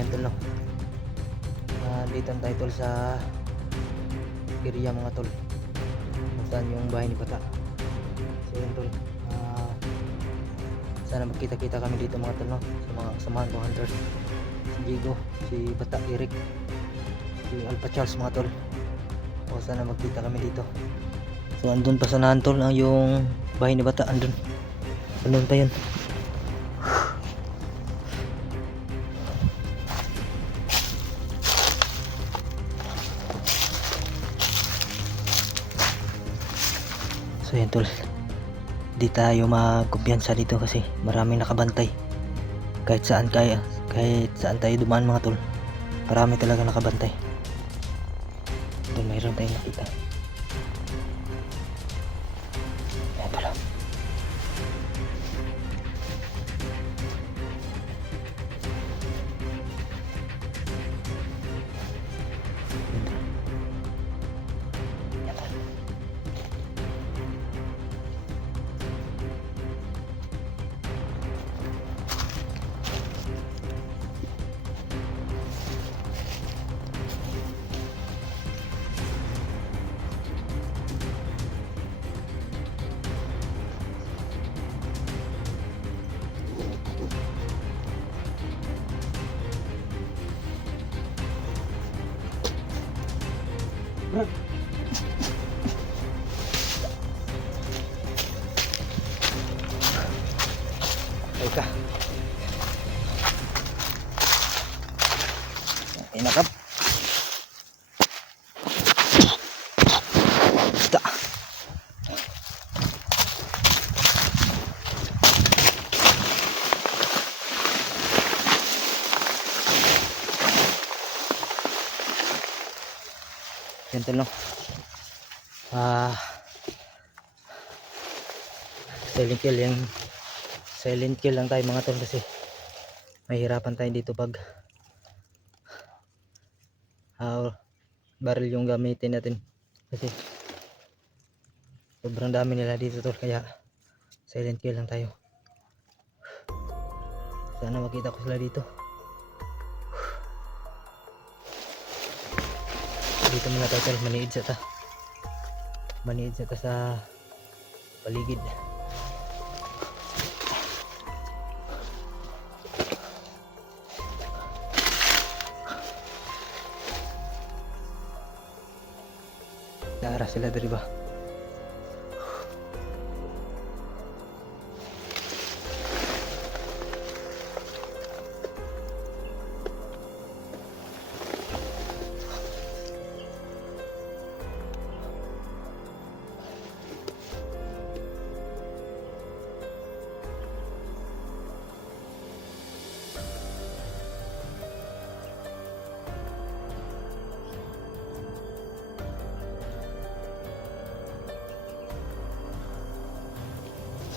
yan tol, no? Dito tayo tol sa area mga tol, kung saan yung bahay ni Bata. So yan tol, sana magkita-kita kami dito mga tol, no? Sa mga kasamahan ko hunters, si Diego, si Bata, Eric, si Alpha Charles mga tol. O sana magkita kami dito. So andun pa sa nahan tol ang yung bahay ni Bata, andun pa yun. So yan tol, di tayo magkumpiyansa dito kasi maraming nakabantay. Kahit saan tayo dumaan mga tol, marami talaga nakabantay. Doon mayroon tayong nakita. Ayan tol. Ika. Inakap. Ta. Yan tol, no? Silent kill lang tayo mga tol kasi mahirapan tayo dito pag baril yung gamitin natin kasi sobrang dami nila dito tol, kaya silent kill lang tayo. Sana makita ko sila dito. Dito muna tayo tol, maniid sa sa paligid. Naara sila dari ba?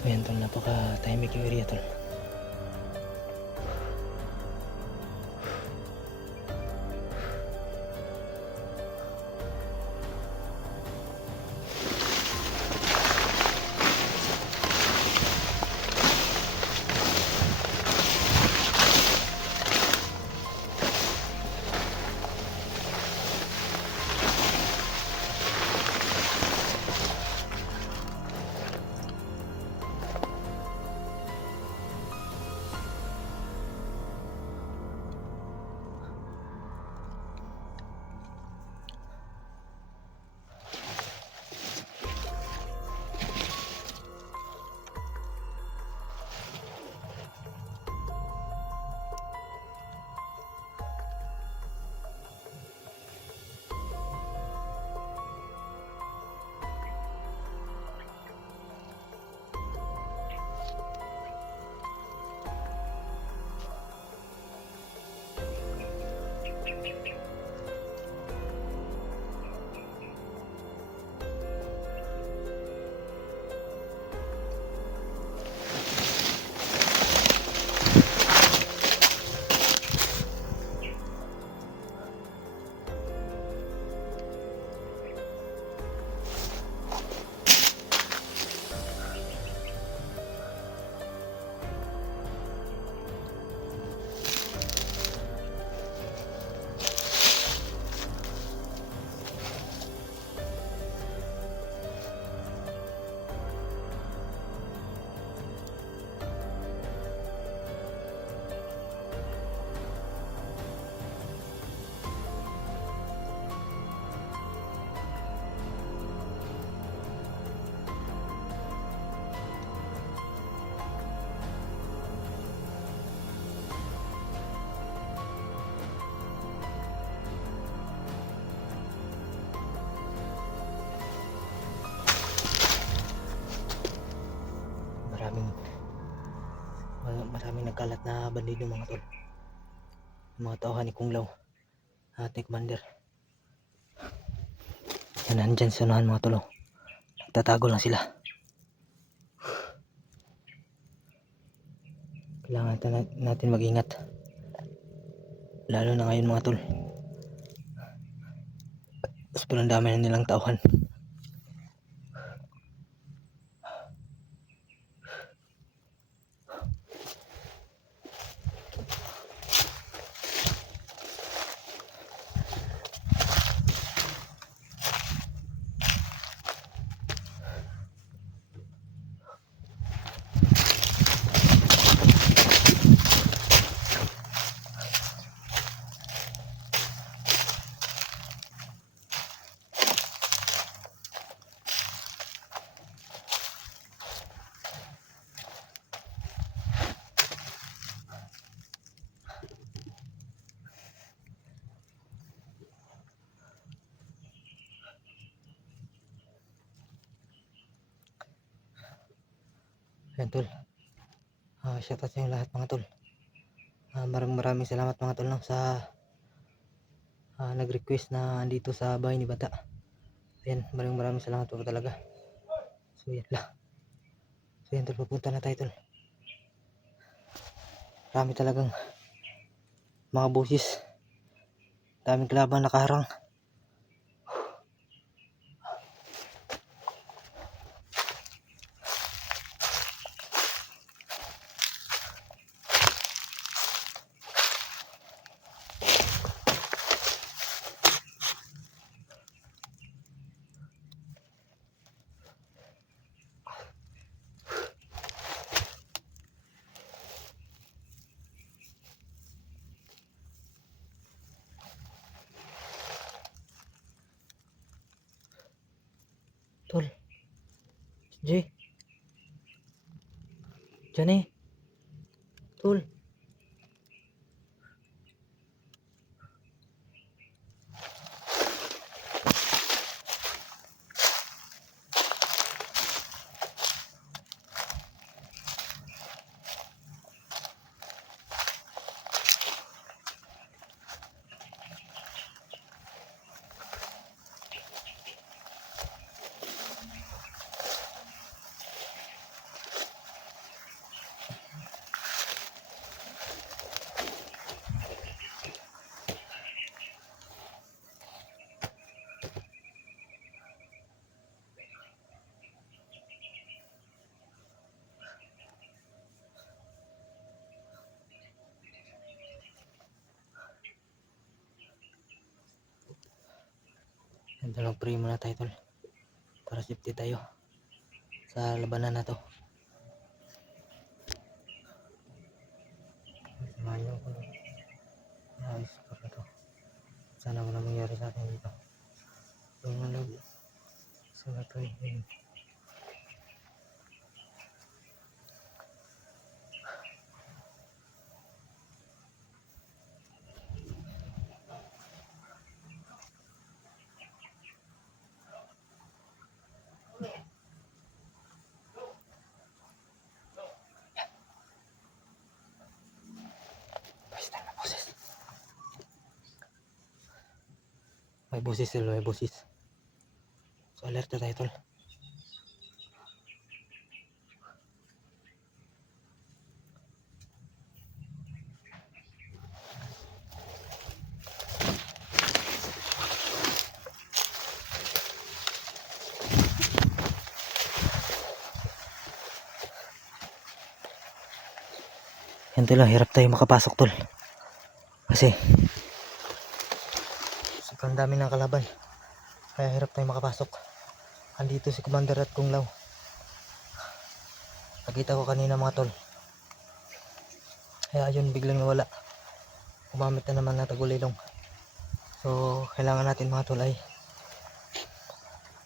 So yan tol, napaka-tahimik yung area tol. kalat na bandido mga tol. Yung mga tauhan ni Kung Lao, ating commander. Yan, nandyan sa unahan mga tol. Tatago lang sila. Kailangan natin mag-ingat. Lalo na ngayon mga tol. Sobrang dami na nilang tauhan. Ayan tol. Shoutout sa inyo lahat mga tol. Maraming salamat mga tol no, sa nag-request na andito sa bahay ni Bata. Ayan, maraming salamat po talaga. So yan lang. So yan tol, pupunta na tayo tol. Marami talagang mga boses. Daming kalaban nakaharang. Tol. Jay. Diyan eh. Tol. Ito lang, pray muna tayo tol. Para safety tayo sa labanan na to. Samahan niyo ako. Ayos pa na to. Sana wala mangyari sa atin dito. Yung malag. Sana to eh. May boses sila, may boses. So alerta tayo tol. Yan tol, hirap tayo makapasok tol. Kasi sobrang dami ng kalaban. Kaya hirap tayo makapasok. Andito si Commander at Kung Lao. Nakita ko kanina mga tol. Kaya ayun, biglang nawala. Gumamit na naman na tagulilong. So kailangan natin mga tol ay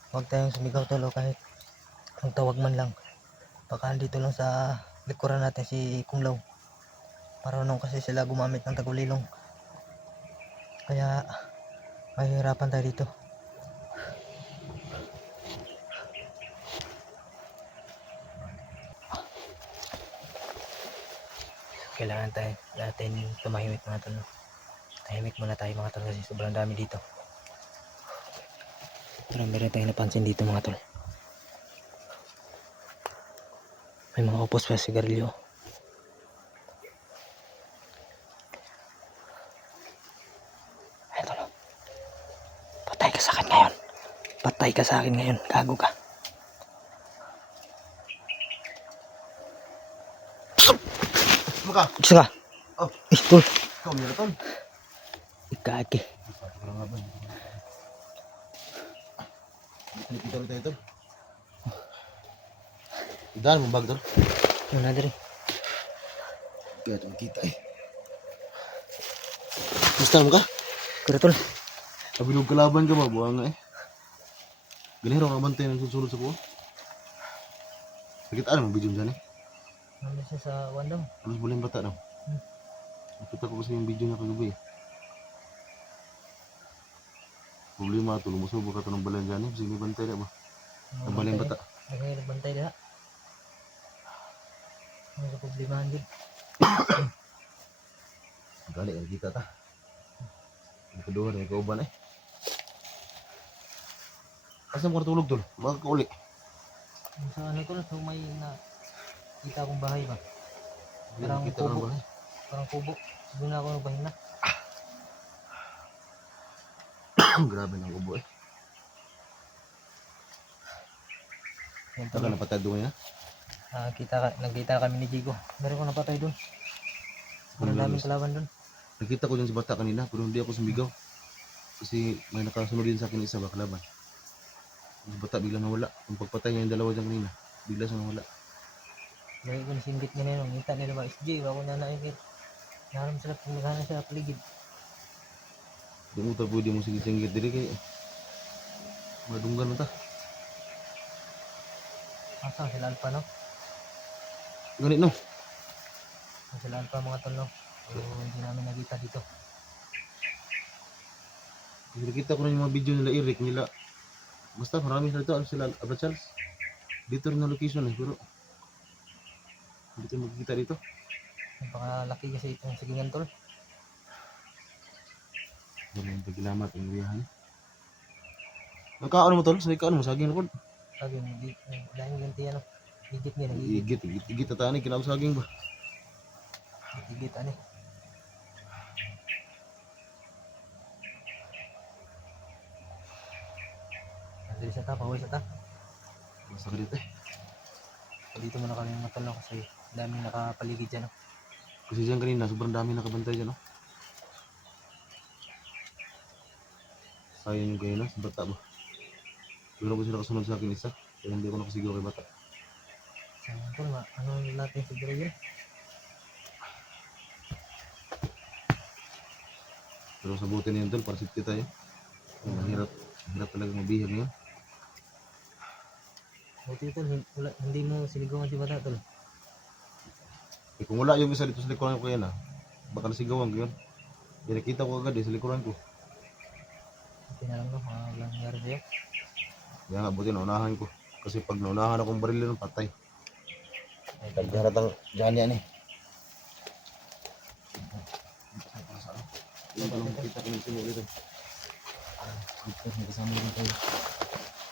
huwag tayong sumigaw tol o kahit ang tawag man lang. Baka andito lang sa likuran natin si Kung Lao. Marunong kasi sila gumamit ng tagulilong. Kaya mahihirapan tayo dito. kailangan natin tumahimik mga tol, no? Tahimik muna tayo mga tol kasi sobrang dami dito. Marami rin tayong napansin dito mga tol. May mga upos pa sigarilyo. Ay tol, patay ka sa akin ngayon. Patay ka sa akin ngayon, gago ka. Maka. Isa ka. Oh, Tol. ikaw meron tol. Ikaki. Kita ulit tayo tol. Idaan mo bag tol. Muna diri. Kaya ito kita eh. Gusto mo ka? Kira tol. Kabilog kalaban ka ba? Buwang nga eh. Ganero ka bantay ng susunod sa kuha. Nakitaan mo video dyan eh. Ano siya sa wandam? Alas boleh bata daw. Nakita ko kasi yung video niya kagabi eh. Problema ito, lumusob ka ito ng balan dyan eh. Kasi may bantay na ba? Ang balang bata. Nagbantay na. Ano sa problemahan din? Gali, ang kita ta. Ang kedua na ikauban eh. Asa mo tulog tol? Makakauli. Sa ano tol, so may kita akong bahay ba? Parang Kita ka ng kubo. bahay. Parang kubo. Doon na ako nagpahinga. Grabe ng kubo eh. Yan Taka tol. napatay doon niya. Nagkita kami ni Jigo. Meron ko napatay doon. Parang daming kalaban doon. Nakita ko dyan sa bata kanina pero hindi ako sumigaw. Kasi may nakasunod din sa akin isa ba kalaban. Yung bata bigla nawala. Yung pagpatay niya yung dalawa dyan kanina. Bigla siya nawala. Lagi ko nasinggit niya na yun. Ngita nila ba SJ. Ako na naikit. Naram sila pumagana sa paligid. Di mo ta pwede mo sigit-singgit diri kay madunggan mo ta. Asa sila alpa no? Ganit no. Sila alpa mga tol no? So hindi namin nakita dito. Nakita ko na yung mga video nila Eric nila. Basta marami sila dito. Ano sila? Abra Charles. Dito rin na location eh. Pero hindi tayo magkikita dito. Napakalaki kasi itong sigingan tol. Wala yung pagilamat ang riyahan. Nagkaano mo tol? Sa ikaano mo? Saging na po. Sabi mo, dahil ganti ano. Higit niya, nagigit. Igit. Igit at ani. Kinawag saging ba? Higit ano eh. Nandito sa ta, pahuwi sa ta. Basta ka dito eh. Dito muna kami mga tol no, kasi daming nakapaligid dyan no. Kasi dyan kanina, sobrang dami nakabantay dyan, no? Sayang yung kanina, sa bata ba? Pero ko sila kasunod sa akin isa, kaya hindi ako nakasigaw kay bata. Sayang tol, ano natin siguro yun? Pero sa buti na yun, tol, para safety tayo. Mahirap talaga mabihag ngayon. Buti tol, hindi mo sinigawan si bata tol. Eh kung wala yung isa dito sa likuran ko yan, baka nasigawan ko yun. Kaya nakita ko agad sa likuran ko. Buti na lang no, walang nangyari sa'yo. Kaya nga, buti naunahan ko. Kasi pag naunahan akong baril nun, patay. Ay, Kagharatang dyan yan eh. Yung tanong kita ko nito ulit. Ito, may kasama rin tayo.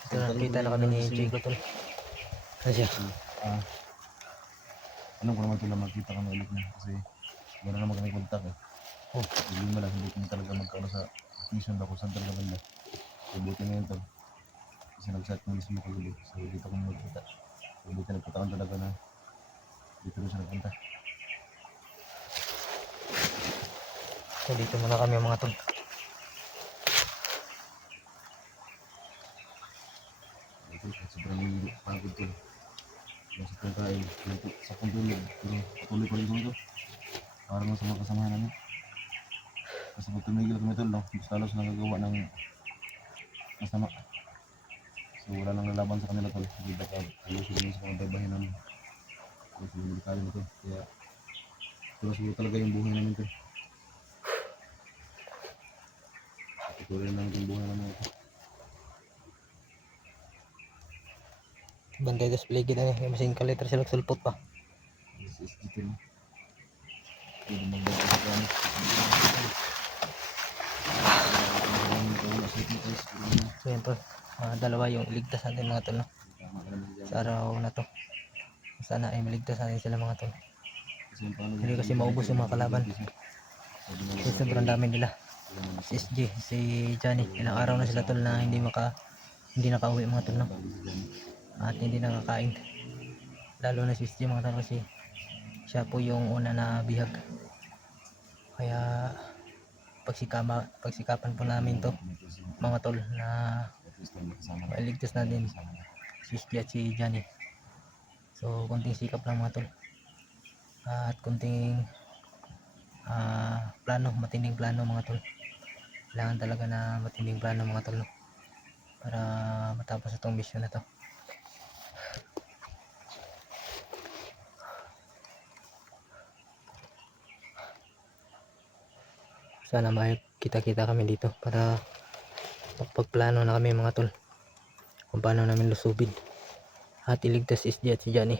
ito nakita na kami ni Chico tol. Ano siya? Alam ko naman ito magkita kami ulit na. Kasi gano'n naman kami kontak eh. Hindi mo lang, hindi kami talaga magkaano sa mission ba kung saan talaga banda. So buti na yun tol. Kasi nag-chat ko mismo kagabi. So dito kami magkita. So buti nagkataon talaga na dito rin siya nagpunta. So dito muna kami mga tol. Ito, sobrang pagod tol. Sa pagkain, sa pagdulog. Pero patuloy pa rin kami tol. Para mo sa mga kasamahan namin. Kasi pag tumigil kami tol, mas lalo sa nagagawa ng masama. So wala nang lalaban sa kanila tol. Hindi baka halusin mo sa mga babahin namin. Kasi delikado na tol. Kaya siguro talaga yung buhay namin tol. Patuloy lang yung buhay namin ito. Bantay das paligid ano, yung masing kalitra sila sulpot pa. This is dito na. Pwede magbago sa kami. So yan tol, dalawa yung iligtas natin mga tol, no? Sa araw na to. Sana ay maligtas natin sila mga tol. Hindi kasi maubos yung mga kalaban. Kasi sobrang dami nila. Si SJ, si Johnny, ilang araw na sila tol na hindi nakauwi mga tol, no? At hindi nakakain. Lalo na si SJ mga tol kasi siya po yung una na bihag. Kaya pagsikapan po namin to mga tol na mailigtas natin si SJ at si Johnny. So konting sikap lang mga tol. At konting matinding plano mga tol. Kailangan talaga na matinding plano mga tol, no? Para matapos itong mission na to. Sana makita-kita kami dito para magpagplano na kami mga tol kung paano namin lusubin at iligtas si SJ at si Johnny.